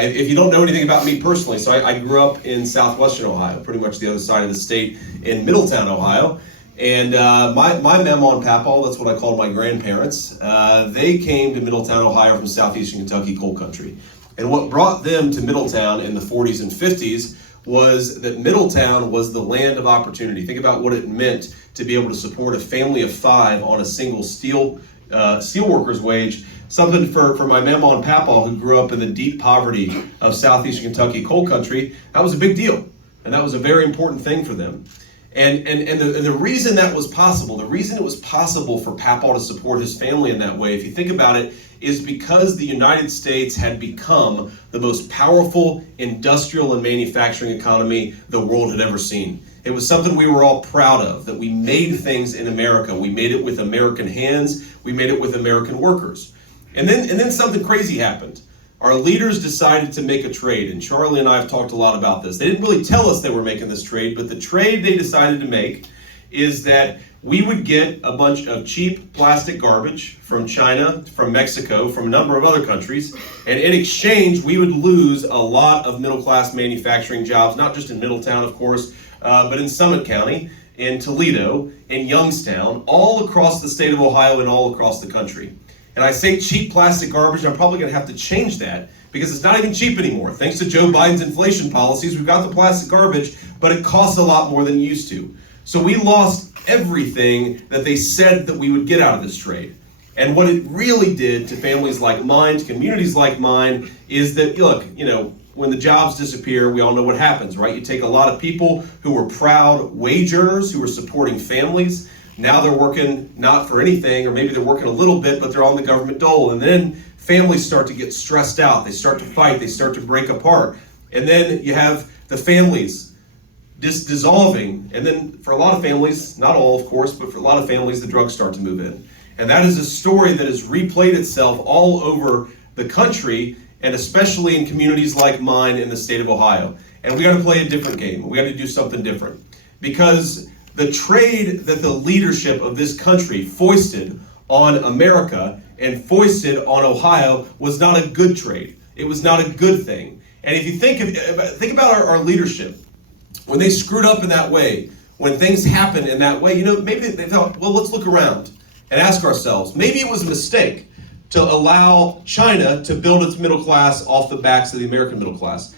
If you don't know anything about me personally, so I grew up in southwestern Ohio, pretty much the other side of the state in Middletown, Ohio. And my mama and papa, that's what I called my grandparents, they came to Middletown, Ohio from southeastern Kentucky coal country. And what brought them to Middletown in the 40s and 50s was that Middletown was the land of opportunity. Think about what it meant to be able to support a family of 5 on a single steel worker's wage. Something for my mama and papa who grew up in the deep poverty of southeastern Kentucky coal country, that was a big deal. And that was a very important thing for them. And the reason that was possible, the reason it was possible for Papa to support his family in that way, if you think about it, is because the United States had become the most powerful industrial and manufacturing economy the world had ever seen. It was something we were all proud of, that we made things in America. We made it with American hands. We made it with American workers. And then something crazy happened. Our leaders decided to make a trade, and Charlie and I have talked a lot about this. They didn't really tell us they were making this trade, but the trade they decided to make is that we would get a bunch of cheap plastic garbage from China, from Mexico, from a number of other countries, and in exchange, we would lose a lot of middle-class manufacturing jobs, not just in Middletown, of course, but in Summit County, in Toledo, in Youngstown, all across the state of Ohio and all across the country. And I say cheap plastic garbage, I'm probably going to have to change that because it's not even cheap anymore. Thanks to Joe Biden's inflation policies, we've got the plastic garbage, but it costs a lot more than it used to. So we lost everything that they said that we would get out of this trade. And what it really did to families like mine, to communities like mine, is that, look, when the jobs disappear, we all know what happens, right? You take a lot of people who were proud wage earners, who were supporting families. Now they're working not for anything, or maybe they're working a little bit, but they're on the government dole. And then families start to get stressed out. They start to fight. They start to break apart. And then you have the families dissolving. And then for a lot of families, not all, of course, but for a lot of families, the drugs start to move in. And that is a story that has replayed itself all over the country, and especially in communities like mine in the state of Ohio. And we got to play a different game. We got to do something different. Because the trade that the leadership of this country foisted on America and foisted on Ohio was not a good trade. It was not a good thing. And if you think about our leadership, when they screwed up in that way, when things happened in that way, maybe they thought, well, let's look around and ask ourselves, maybe it was a mistake to allow China to build its middle class off the backs of the American middle class.